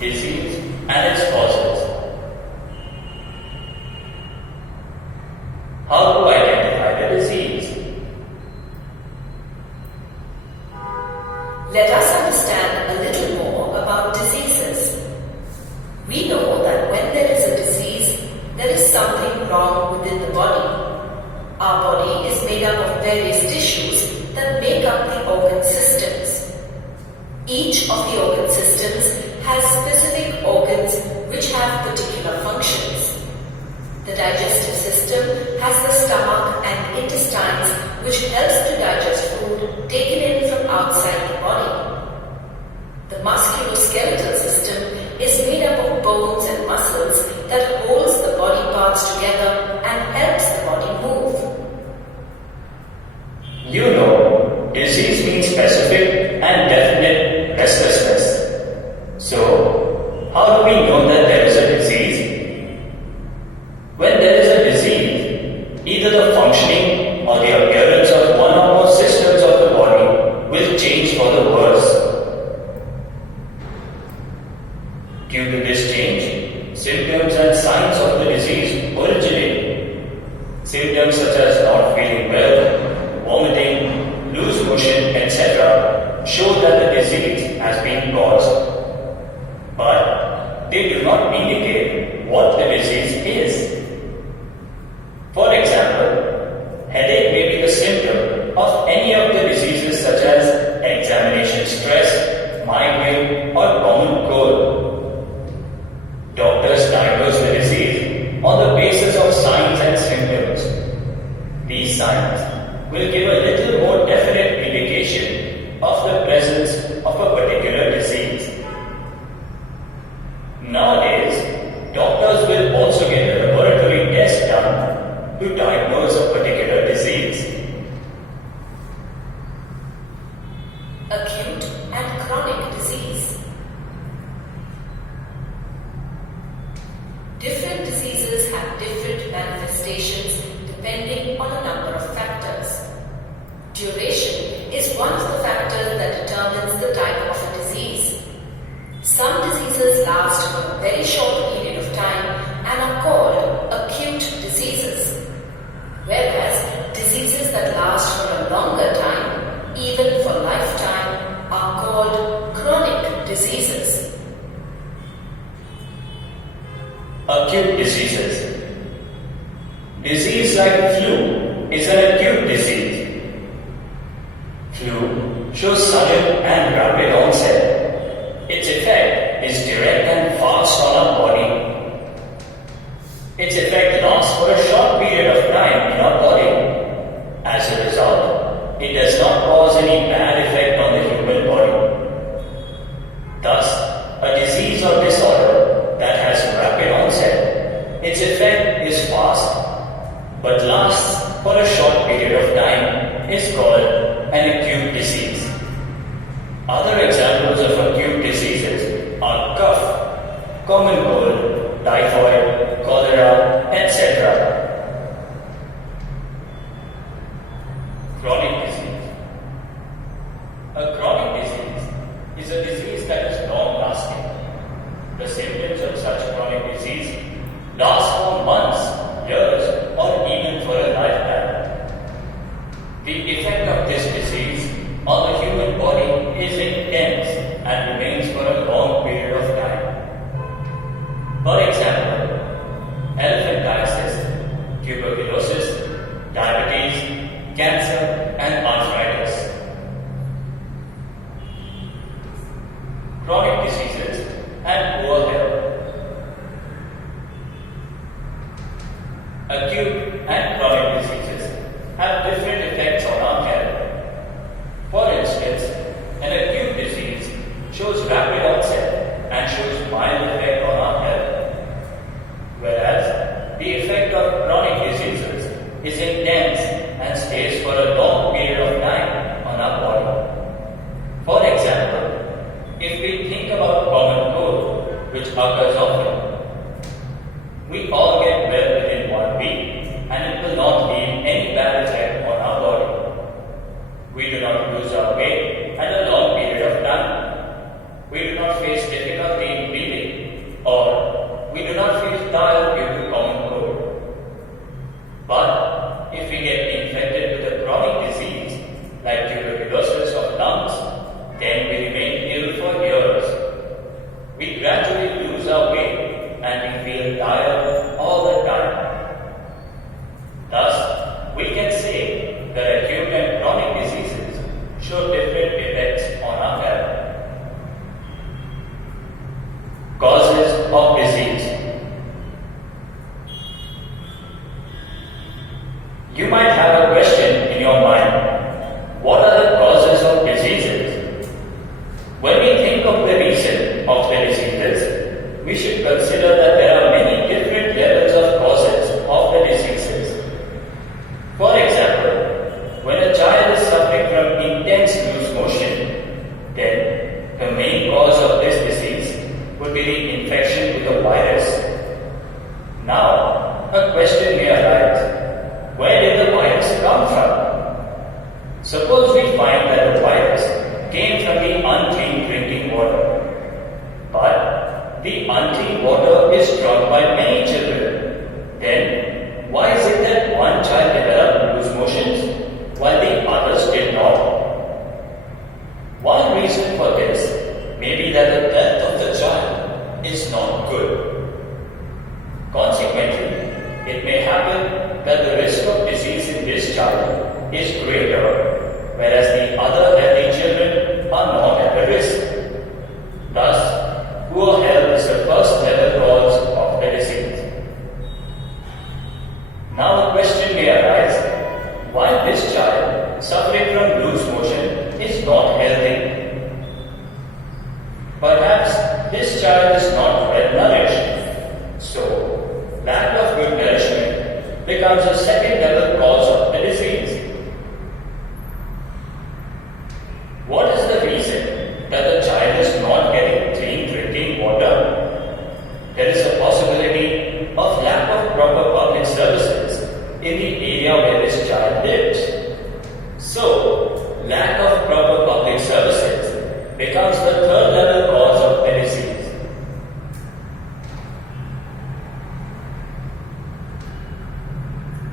disease, and its causes. How to identify the disease? Let us understand a little more about diseases. We know that when there is a disease, there is something wrong within the body. Our body is made up of various tissues that make up the organ systems. Each of the organ systems has specific organs which have particular functions. The digestive system has the stomach and intestines which helps to digest food taken in from outside the body. The musculoskeletal system is made up of bones and muscles that holds the body parts together and helps the body move. You know, disease means specific and definite restlessness. So, how do we know that there is a disease? When there is a disease, either the functioning or the appearance of one or more systems of the body will change for the worse. Due to this change, symptoms and signs of the disease originate. Symptoms such as not feeling well, vomiting, loose motion, etc. show that the disease has been caused. But they do not indicate what the disease is. For example, headache may be the symptom of any of the diseases such as examination stress, migraine, or common cold. Doctors diagnose the disease on the basis of signs and symptoms. These signs will give a little more definite indication of the presence of a particular disease. Nowadays, doctors will also get a laboratory test done to diagnose a particular disease. Acute and chronic disease. Different diseases have different manifestations depending on a number of factors. Duration is one of the factors that determines the type of a disease. Some diseases last for a very short period of time and are called acute diseases, whereas diseases that last for a longer time, even for lifetime, are called chronic diseases. Acute diseases. Disease like flu is an acute disease. Flu shows sudden and rapid onset. Its effect is direct and fast on our body. Its effect lasts for a short period of time in our body. As a result, it does not cause any bad effect on the human body. Thus, a disease or disorder that has rapid onset, its effect is fast but lasts for a short period of time is called an acute disease. Other examples of acute diseases are cough, common cold, typhoid, cholera, etc. Chronic disease. A chronic disease is a disease that is long-lasting. The symptoms of such chronic disease last for months, years, or even for a lifetime. The effect of this disease on the human body is intense and remains for a long period of time. For example, elephantiasis, tuberculosis, diabetes, cancer, and arthritis. Chronic diseases and poor health. Acute and chronic diseases have different effects on our health. For instance, an acute disease shows rapid onset and shows mild effect on our health, whereas the effect of chronic diseases is intense and stays for a long period of time on our body. For example, if we think about common cold, which occurs often, we all get well within 1 week and it will not leave any bad effect on our body. We do not lose our weight at a long period of time. We do not face difficulty in breathing of the diseases, we should consider that there are many different levels of causes of the diseases. For example, when a child is suffering from intense loose motion, then the main cause of this disease would be the infection with a virus. Now, a question may arise: where did the virus come from? Suppose we find that the virus came from the unclean drinking water. But the unclean water is drunk by many children. Then, why is it that one child developed loose motions while the others did not? One reason for this may be that the health of the child is not good. Consequently, it may happen that the risk of disease in this child is greater, whereas the other healthy children are not at the risk. Thus, poor health is the first level cause of the disease. Now the question may arise: why this child suffering from loose motion is not healthy? Perhaps this child is not well nourished, so lack of good nourishment becomes a second level cause of the disease. What is the reason that the child is not getting clean drinking water? There is a possibility of lack of proper public services in the area where this child lives. So, lack of proper public services becomes the third level cause of the disease.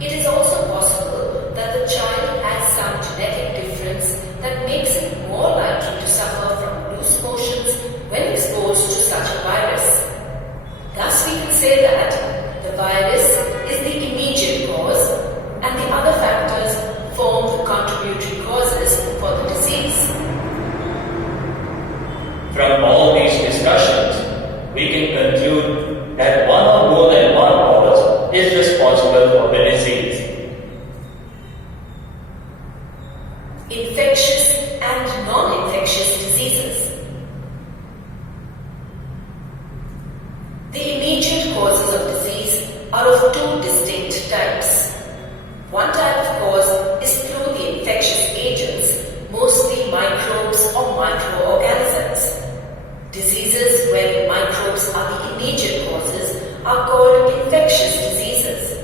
It is also possible that the child has some genetic difference that makes it more likely to suffer from loose motions when exposed to such a virus. Thus, we can say that the virus is the immediate cause and the other factors form the contributory causes for the disease. From all these discussions, we can conclude that one or more than one cause is responsible for the disease. Infectious and non-infectious diseases. The immediate causes of disease are of two distinct types. One type of cause is through the infectious agents, mostly microbes or microorganisms. Diseases where microbes are the immediate causes are called infectious diseases.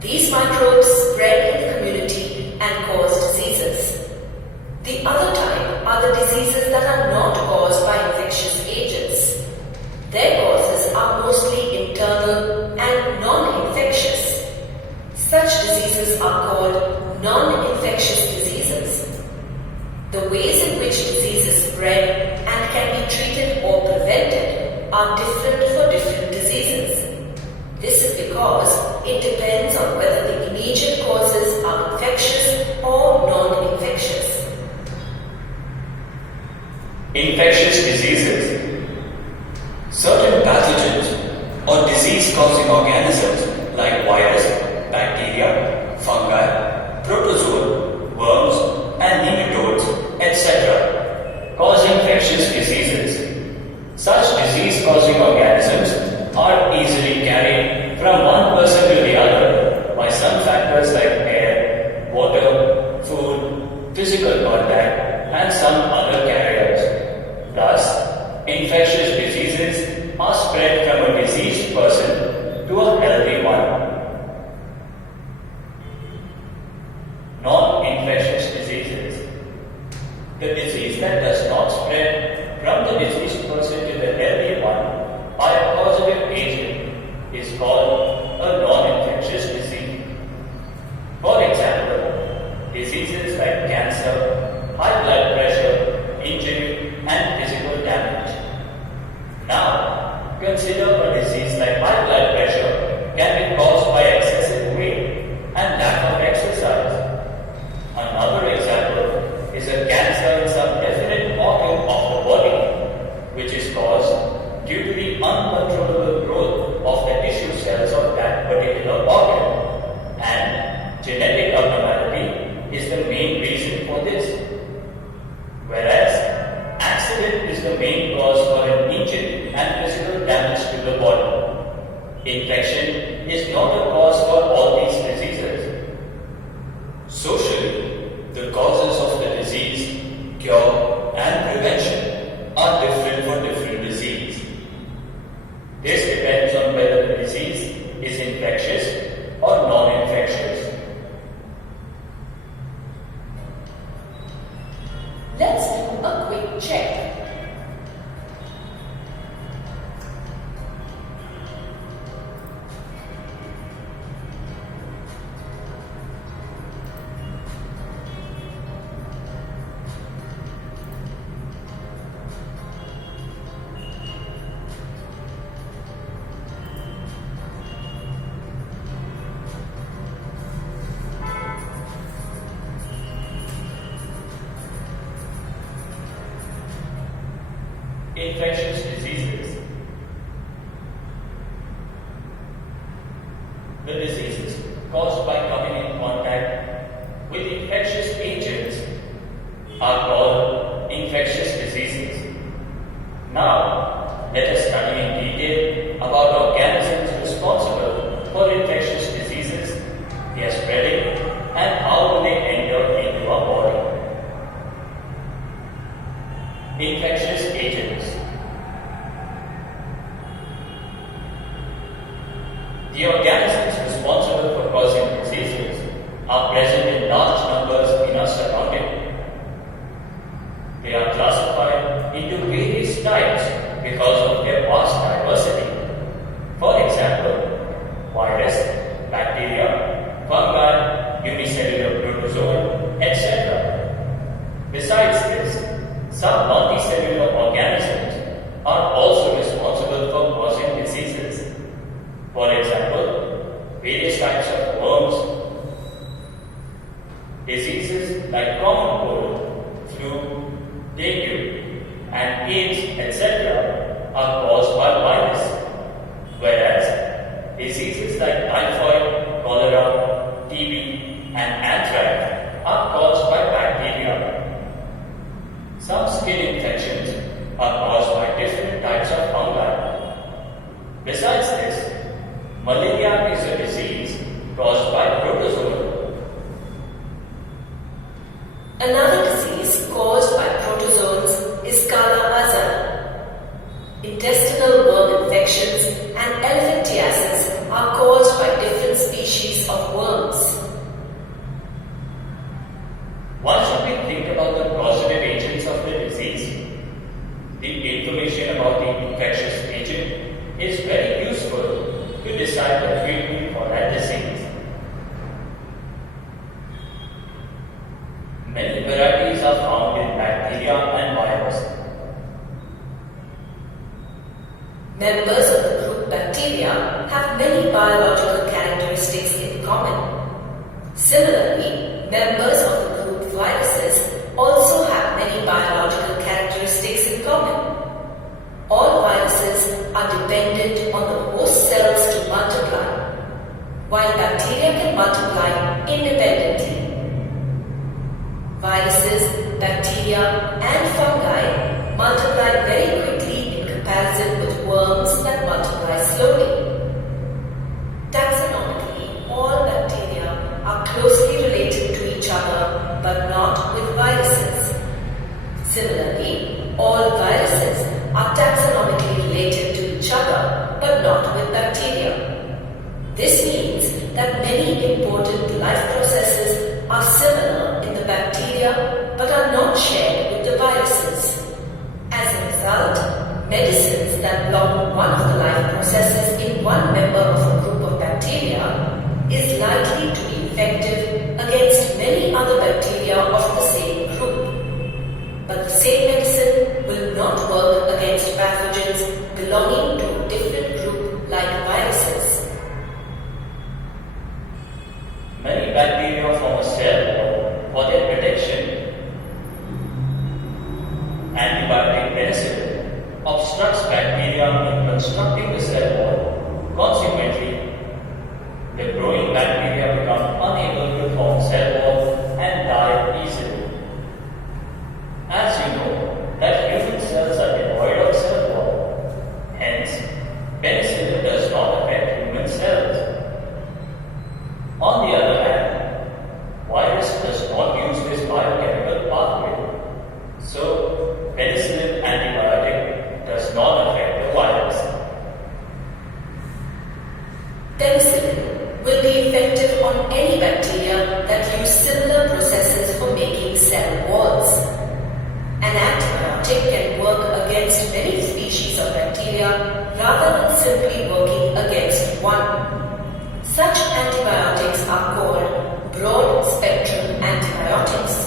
These microbes spread in the community and cause diseases. The other type are the diseases that are not caused by infectious agents. Their causes are mostly internal and non-infectious. Such diseases are called non-infectious diseases. The ways in which diseases spread and can be treated or prevented are different for different diseases. This is because it depends on whether the immediate causes are infectious or non-infectious. Infectious diseases. Certain pathogens or disease-causing organisms like virus, bacteria, fungi, protozoa, worms, and nematodes, etc., cause infectious diseases. Such disease-causing organisms are easily carried from one person to the other by some factors like air, water, food, physical contact, and some other carriers. Thus, infectious diseases are spread from a diseased person to a healthy one. Non-infectious diseases. The disease that does not spread from the diseased person to the healthy one by a causative agent is called a non-infectious disease. For example, diseases like cancer, high blood pressure, injury, and physical damage. Now, consider a disease like high blood pressure can be caused by excessive weight and lack of exercise. Another example is a cancer in some definite organ of the body, which is caused due to the uncontrollable growth of the tissue cells of that particular organ, and genetic abnormality is the main reason for this. Whereas accident is the main cause for an immediate and physical damage to the body. Infection is not a cause for all these diseases. Socially, the causes of the disease, cure, and prevention are different for different disease. This depends on whether the disease is infectious or non-infectious. Let's do a quick check. Infectious diseases. The diseases caused by coming in contact with infectious agents are called infectious diseases. Now, let us study in detail about organisms responsible for infectious diseases, their spreading, and how they enter into our body. Infectious agents. The organisms responsible for causing diseases are present in large numbers in our surrounding. They are classified into various types because of their vast diversity. For example, virus, bacteria, fungi, unicellular protozoa, etc. Besides this, some multicellular organisms are also responsible for causing diseases. For example, various types of worms, diseases like common cold, flu, dengue, and AIDS, etc. are caused by virus, whereas diseases like typhoid, cholera, TB, and anthrax are caused by bacteria. Some skin infections are caused by different types of fungi. Besides this, malaria is a disease caused by protozoa. Another disease caused by protozoans is Kala Azar. Intestinal worm infections and elephantiasis are caused by different species of worms. Why should we think about the causative agents of the disease? The information about the infectious agent is very useful to decide the treatment for that disease. Many varieties are found in bacteria and virus. Members of the group bacteria have many biological characteristics in common. Similarly, members of the group viruses also have many biological characteristics in common. All viruses are dependent on the host cells to multiply, while bacteria can multiply independently. Viruses, bacteria, and fungi multiply very quickly in comparison with worms that multiply slowly. Taxonomically, all bacteria are closely related to each other but not with viruses. Similarly, all viruses are taxonomically related to each other but not with bacteria. This means that many important life processes are similar in the bacteria but are not shared with the viruses. As a result, medicines that block one of the life processes in one member of a group of bacteria is likely to be effective against many other bacteria of the same group. But the same medicine will not work against pathogens belonging to a different group like viruses. Many bacteria form a cell wall for their protection. Antibiotic penicillin obstructs bacteria in constructing the cell wall. Consequently, the growing bacteria become unable to form cell wall and die easily. As you know, that human cells are devoid of cell wall. antibiotic can work against many species of bacteria rather than simply working against one. Such antibiotics are called broad-spectrum antibiotics.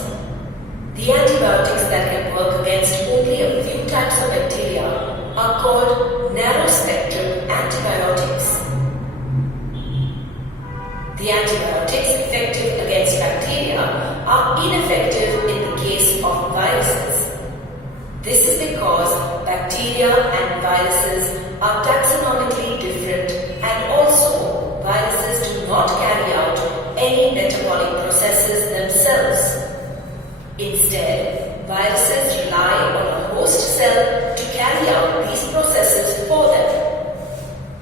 The antibiotics that can work against only a few types of bacteria are called narrow-spectrum antibiotics. The antibiotics effective against bacteria are ineffective in the case of viruses. This is because bacteria and viruses are taxonomically different, and also viruses do not carry out any metabolic processes themselves. Instead, viruses rely on a host cell to carry out these processes for them.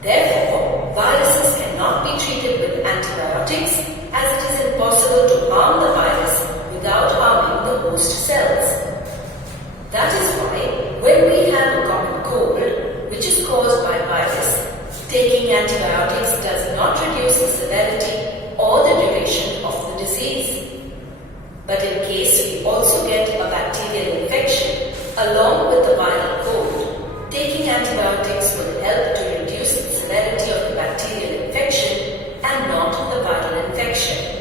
Therefore, viruses cannot be treated with antibiotics, as it is impossible to harm the virus without harming the host cells. That is why, when we have a common cold, which is caused by virus, taking antibiotics does not reduce the severity or the duration of the disease. But in case we also get a bacterial infection along with the viral cold, taking antibiotics will help to reduce the severity of the bacterial infection and not the viral infection.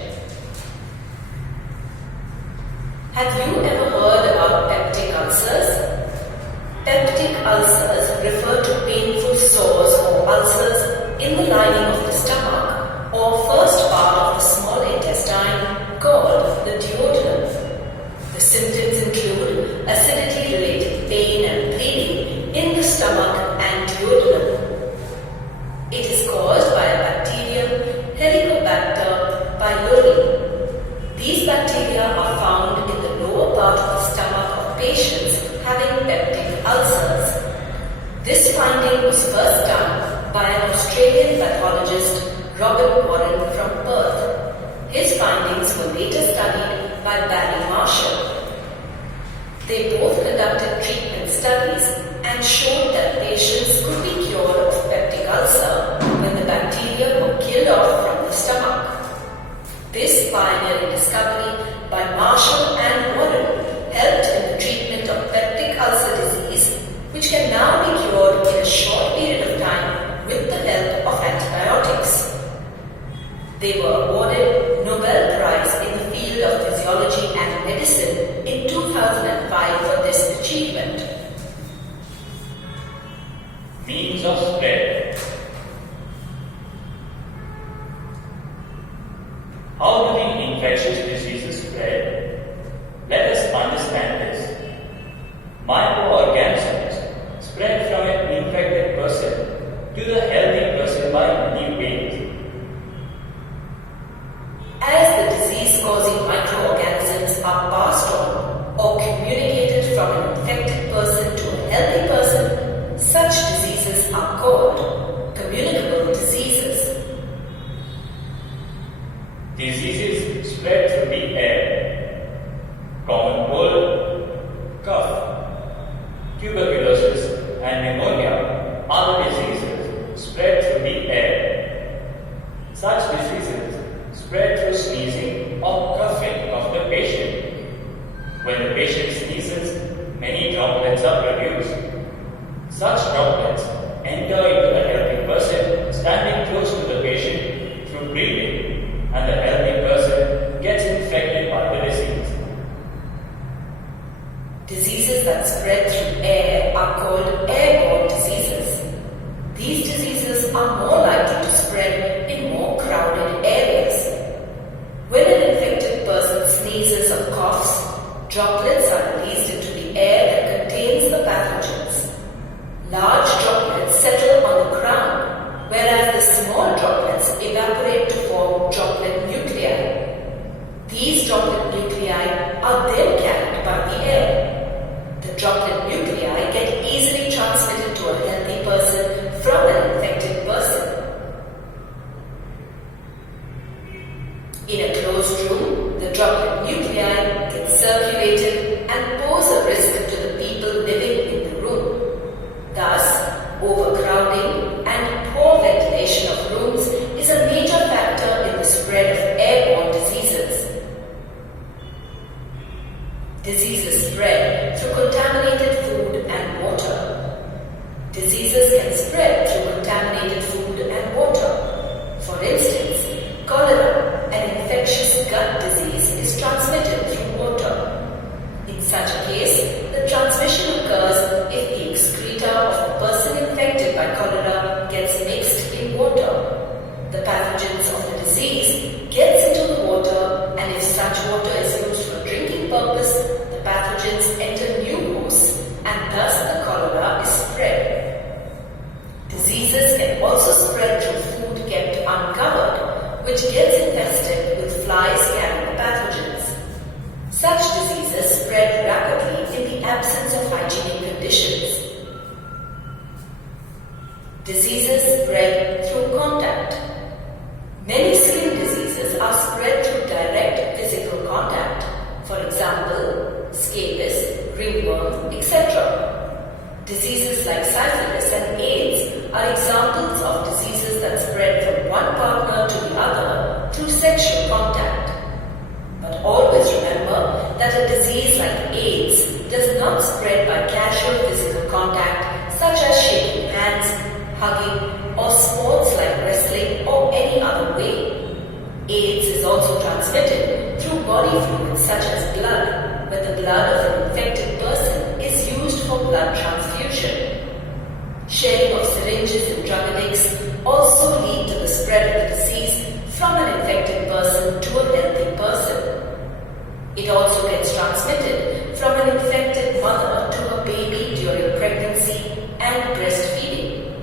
Have you ever heard about peptic ulcers? Peptic ulcers refer to painful sores or ulcers in the lining of the stomach or first part of the small intestine called the duodenum. The symptoms include acidity-related pain and bleeding in the stomach and duodenum. It is caused by a bacterium, Helicobacter pylori. These bacteria are found in the lower part of the stomach of patients having peptic ulcers. This finding was first done by an Australian pathologist, Robert Warren from Perth. His findings were later studied by Barry Marshall. They both conducted treatment studies and showed that patients could be cured of peptic ulcer when the bacteria were killed off from the stomach. This pioneering discovery by Marshall and Warren helped in the treatment of peptic ulcer disease, which can now be cured in a short period of time with the help of antibiotics. They were awarded Nobel Prize in the field of physiology and medicine in 2005 for this achievement. Means of spread. How do the infectious diseases spread? Let us understand this. Microorganisms spread from an infected person to the healthy person by many ways. As the disease-causing microorganisms are passed on or communicated from an infected person to a healthy person, such diseases are called communicable diseases. Diseases spread through the air. Common cold, cough, tuberculosis, and pneumonia are the diseases spread through the air. Such diseases spread through sneezing or coughing of the patient. When the patient sneezes, many droplets are produced. Such droplets enter into the healthy person standing close to the patient through breathing, and the healthy person gets infected by the disease. Diseases that spread through air are called airborne diseases. These diseases are more likely to spread in more crowded areas. When an infected person sneezes or coughs, droplets are released into the air that contains the pathogens. Large droplets settle on the ground, whereas the small droplets evaporate to form droplet nuclei. These droplet nuclei are then carried by the air. The droplet nuclei get easily transmitted to a healthy person from an infected person. In a closed room, the droplet nuclei get circulated and pose a risk to the people living in the room. Thus, overcrowding and poor ventilation of rooms is a major factor in the spread of airborne diseases. Diseases spread through contaminated food Diseases spread through contact. Many skin diseases are spread through direct physical contact. For example, scabies, ringworm, etc. Diseases like syphilis and AIDS are examples of diseases that spread from one partner to the other through sexual contact. But always remember that a disease like AIDS does not spread by casual physical contact such as shaking hands, hugging, or sports like wrestling or any other way. AIDS is also transmitted through body fluids such as blood, where the blood of an infected person is used for blood transfusion. Sharing of syringes in drug addicts also lead to the spread of the disease from an infected person to a healthy person. It also gets transmitted from an infected mother to a baby during pregnancy and breastfeeding.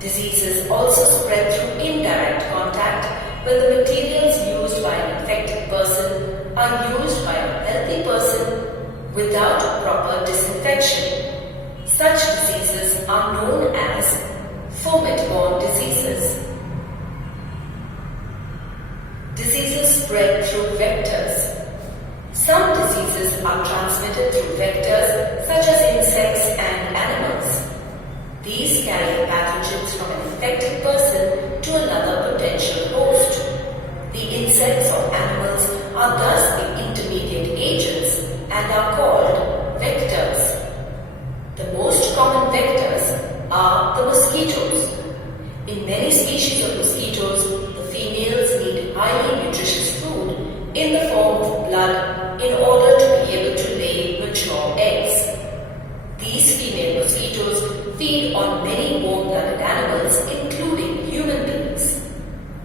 Diseases also spread through indirect contact when the materials used by an infected person are used by a healthy person without proper disinfection. Such diseases are known as vomit-borne diseases. Diseases spread through vectors. Some diseases are transmitted through vectors such as insects and animals. These carry pathogens from an infected person to another potential host. The insects or animals are thus the intermediate agents and are called vectors. The most common vectors are the mosquitoes. In many species of mosquitoes, the females need highly nutritious food in the form of blood in order to be able to lay mature eggs. These female mosquitoes feed on many warm-blooded animals, including human beings.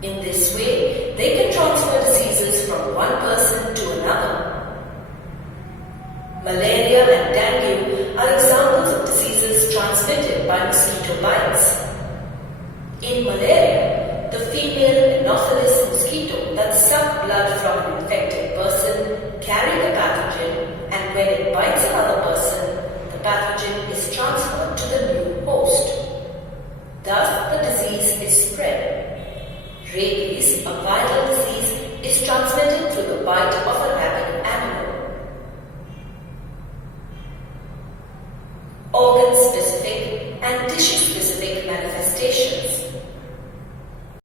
In this way, they can transfer diseases from one person to another. Malaria and dengue are examples of diseases transmitted by mosquito bites. In malaria, the female Anopheles mosquito that suck blood from an infected person carry the pathogen, and when it bites another person, the pathogen is transferred to the new host. Thus, the disease is spread. Rabies, a viral disease, is transmitted through the bite